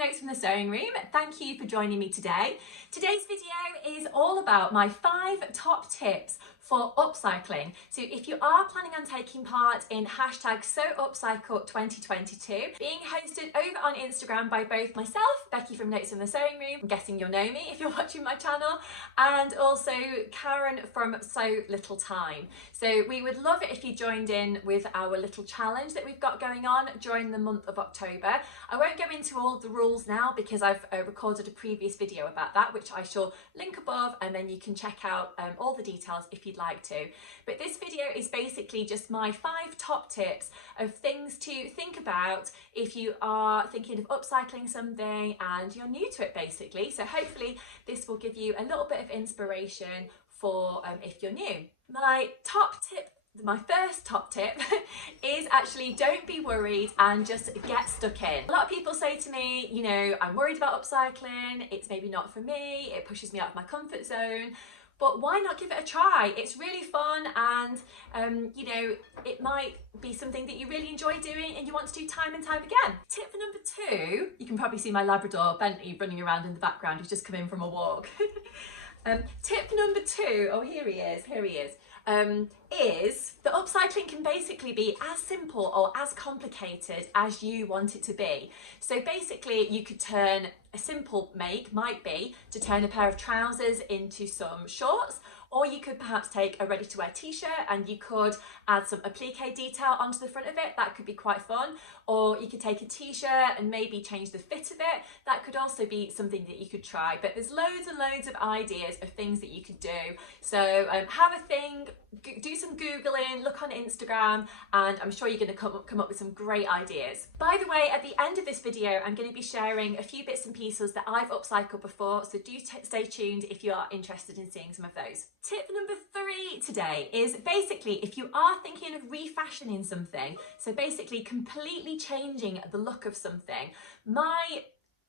Notes from the Sewing Room. Thank you for joining me today. Today's video is all about my 5 top tips for upcycling. So if you are planning on taking part in #SewUpcycled 2022, being hosted over on Instagram by both myself, Becky from Notes from the Sewing Room, I'm guessing you'll know me if you're watching my channel, and also Karen from Sew Little Time. So we would love it if you joined in with our little challenge that we've got going on during the month of October. I won't go into all the rules now because I've recorded a previous video about that, which I shall link above, and then you can check out all the details if you'd like to. But this video is basically just my 5 top tips of things to think about if you are thinking of upcycling something and you're new to it basically. So hopefully this will give you a little bit of inspiration for if you're new. My first top tip is actually don't be worried and just get stuck in. A lot of people say to me, you know, I'm worried about upcycling, it's maybe not for me, it pushes me out of my comfort zone. But why not give it a try? It's really fun, and you know, it might be something that you really enjoy doing and you want to do time and time again. Tip number 2, you can probably see my Labrador Bentley running around in the background. He's just come in from a walk. Tip number 2, oh here he is, is that upcycling can basically be as simple or as complicated as you want it to be. So basically you could turn a simple make might be to turn a pair of trousers into some shorts, or you could perhaps take a ready-to-wear t-shirt and you could add some applique detail onto the front of it. That could be quite fun. Or you could take a t-shirt and maybe change the fit of it. That could also be something that you could try. But there's loads and loads of ideas of things that you could do. So have a think, do some Googling, look on Instagram, and I'm sure you're going to come up with some great ideas. By the way, at the end of this video, I'm going to be sharing a few bits and pieces that I've upcycled before, so do stay tuned if you are interested in seeing some of those. Tip number 3 today is basically if you are thinking of refashioning something, so basically completely changing the look of something, my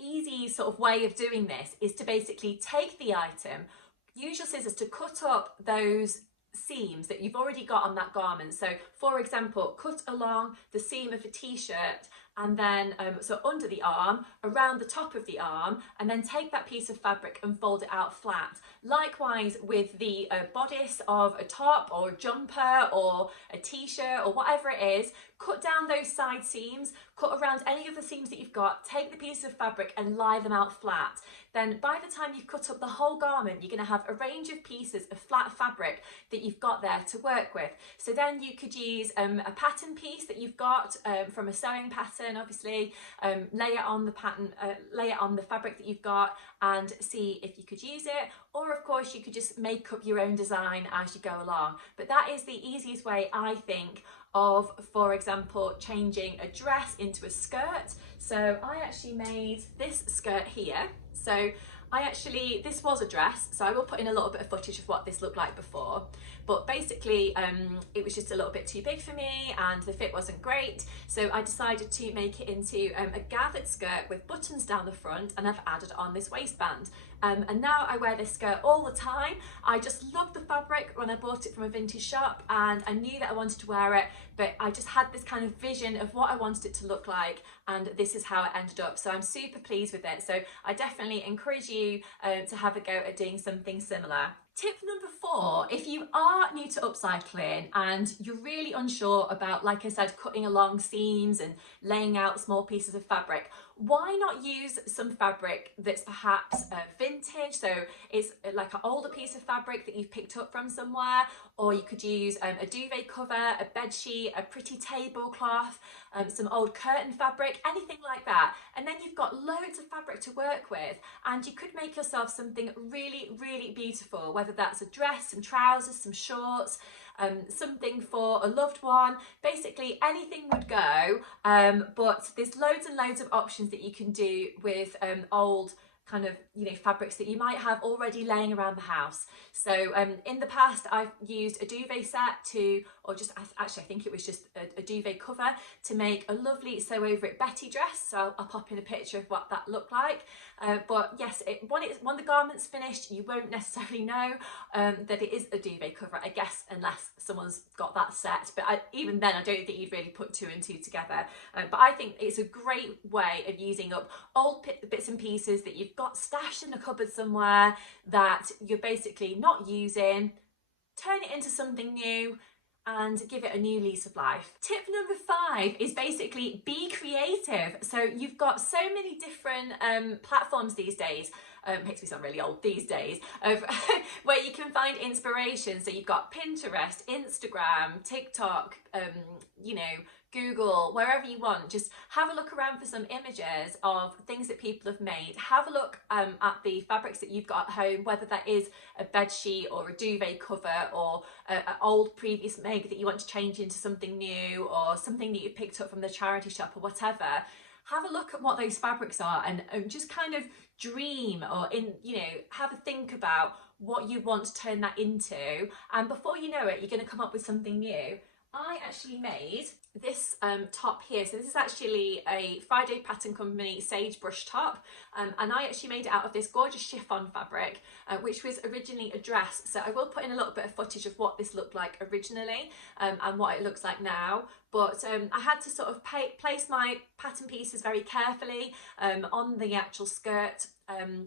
easy sort of way of doing this is to basically take the item, use your scissors to cut up those seams that you've already got on that garment. So for example, cut along the seam of a t-shirt and then so under the arm, around the top of the arm, and then take that piece of fabric and fold it out flat. Likewise with the bodice of a top or a jumper or a t-shirt or whatever it is, cut down those side seams, cut around any of the seams that you've got, take the piece of fabric and lie them out flat. Then by the time you've cut up the whole garment, you're going to have a range of pieces of flat fabric that you've got there to work with. So then you could use a pattern piece that you've got from a sewing pattern, obviously, lay it on the pattern, lay it on the fabric that you've got and see if you could use it. Or of course you could just make up your own design as you go along. But that is the easiest way, I think, of, for example, changing a dress into a skirt. So I actually made this skirt here. So this was a dress, so I will put in a little bit of footage of what this looked like before. But basically, it was just a little bit too big for me and the fit wasn't great. So I decided to make it into a gathered skirt with buttons down the front, and I've added on this waistband. And now I wear this skirt all the time. I just loved the fabric when I bought it from a vintage shop, and I knew that I wanted to wear it, but I just had this kind of vision of what I wanted it to look like, and this is how it ended up. So I'm super pleased with it. So I definitely encourage you to have a go at doing something similar. Tip number 4, if you are new to upcycling and you're really unsure about, like I said, cutting along seams and laying out small pieces of fabric, why not use some fabric that's perhaps vintage? So it's like an older piece of fabric that you've picked up from somewhere, or you could use a duvet cover, a bed sheet, a pretty tablecloth, some old curtain fabric, anything like that. And then you've got loads of fabric to work with, and you could make yourself something really, really beautiful, whether that's a dress, some trousers, some shorts, something for a loved one. Basically anything would go, but there's loads and loads of options that you can do with old kind of, you know, fabrics that you might have already laying around the house. So in the past I've used a duvet set to, or just actually I think it was just a duvet cover to make a lovely sew over it Betty dress. So I'll pop in a picture of what that looked like. But yes, when the garment's finished, you won't necessarily know that it is a duvet cover, I guess, unless someone's got that set. But even then, I don't think you'd really put two and two together. But I think it's a great way of using up old bits and pieces that you've got stashed in a cupboard somewhere that you're basically not using, turn it into something new and give it a new lease of life. Tip number 5 is basically be creative. So you've got so many different platforms these days, makes me sound really old these days, where you can find inspiration. So you've got Pinterest, Instagram, TikTok, you know, Google, wherever you want. Just have a look around for some images of things that people have made. Have a look at the fabrics that you've got at home, whether that is a bed sheet or a duvet cover or an old previous make that you want to change into something new, or something that you picked up from the charity shop or whatever. Have a look at what those fabrics are and just kind of dream, or you know, have a think about what you want to turn that into, and before you know it, you're going to come up with something new. I actually made this top here. So this is actually a Friday Pattern Company sagebrush top, and I actually made it out of this gorgeous chiffon fabric, which was originally a dress. So I will put in a little bit of footage of what this looked like originally and what it looks like now. But I had to sort of place my pattern pieces very carefully on the actual skirt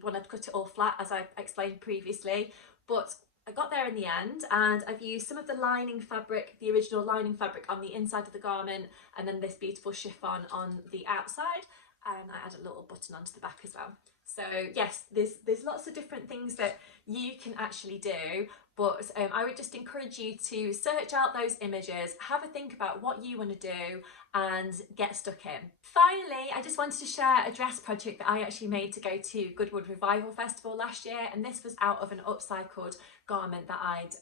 when I'd cut it all flat, as I explained previously. But I got there in the end, and I've used some of the lining fabric, the original lining fabric, on the inside of the garment, and then this beautiful chiffon on the outside, and I added a little button onto the back as well. So yes, there's lots of different things that you can actually do, but I would just encourage you to search out those images, have a think about what you want to do, and get stuck in. Finally, I just wanted to share a dress project that I actually made to go to Goodwood Revival Festival last year, and this was out of an upcycled garment that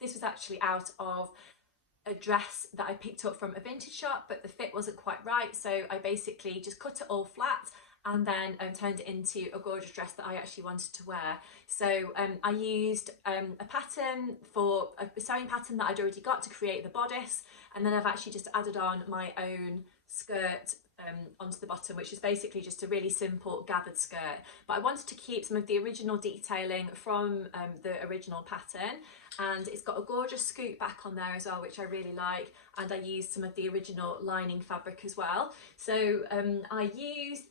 this was actually out of a dress that I picked up from a vintage shop, but the fit wasn't quite right, so I basically just cut it all flat and then turned it into a gorgeous dress that I actually wanted to wear. So I used a pattern for a sewing pattern that I'd already got to create the bodice, and then I've actually just added on my own skirt onto the bottom, which is basically just a really simple gathered skirt. But I wanted to keep some of the original detailing from the original pattern, and it's got a gorgeous scoop back on there as well, which I really like, and I used some of the original lining fabric as well. So I used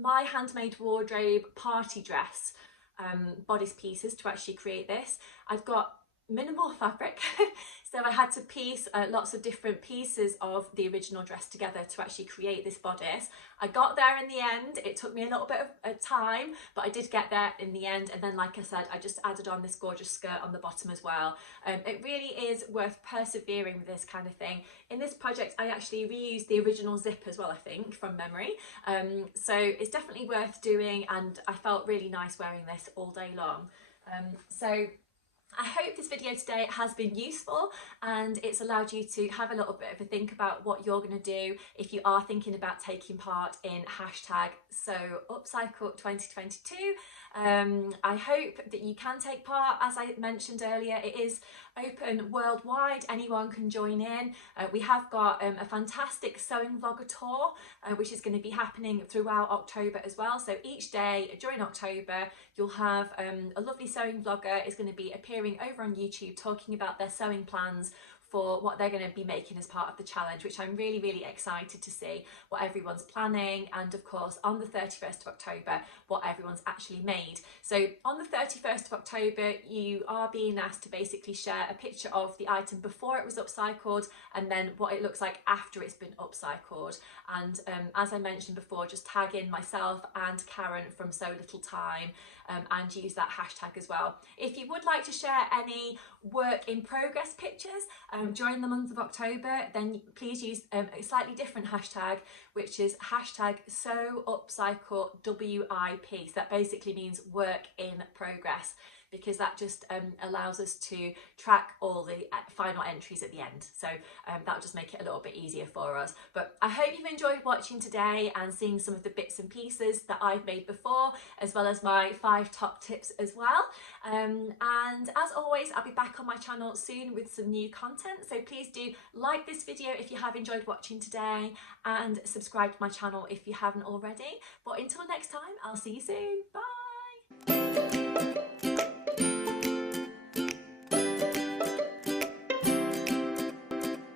my handmade wardrobe party dress bodice pieces to actually create this. I've got minimal fabric, so I had to piece lots of different pieces of the original dress together to actually create this bodice. I got there in the end. It took me a little bit of time, but I did get there in the end, and then, like I said, I just added on this gorgeous skirt on the bottom as well. It really is worth persevering with this kind of thing. In this project, I actually reused the original zip as well, I think, from memory, so it's definitely worth doing, and I felt really nice wearing this all day long. So I hope this video today has been useful, and it's allowed you to have a little bit of a think about what you're going to do if you are thinking about taking part in #Upcycled 2022. I hope that you can take part. As I mentioned earlier, it is open worldwide, anyone can join in. We have got a fantastic sewing vlogger tour, which is going to be happening throughout October as well. So each day during October, you'll have a lovely sewing vlogger is going to be appearing over on YouTube talking about their sewing plans for what they're going to be making as part of the challenge, which I'm really, really excited to see what everyone's planning, and of course on the 31st of October what everyone's actually made. So on the 31st of October you are being asked to basically share a picture of the item before it was upcycled, and then what it looks like after it's been upcycled. And as I mentioned before, just tag in myself and Karen from So Little Time, and use that hashtag as well. If you would like to share any work in progress pictures during the month of October, then please use a slightly different hashtag, which is #SewUpcycledWIP. So that basically means work in progress. because that just allows us to track all the final entries at the end. So that'll just make it a little bit easier for us. But I hope you've enjoyed watching today and seeing some of the bits and pieces that I've made before, as well as my 5 top tips as well. And as always, I'll be back on my channel soon with some new content. So please do like this video if you have enjoyed watching today, and subscribe to my channel if you haven't already. But until next time, I'll see you soon. Bye.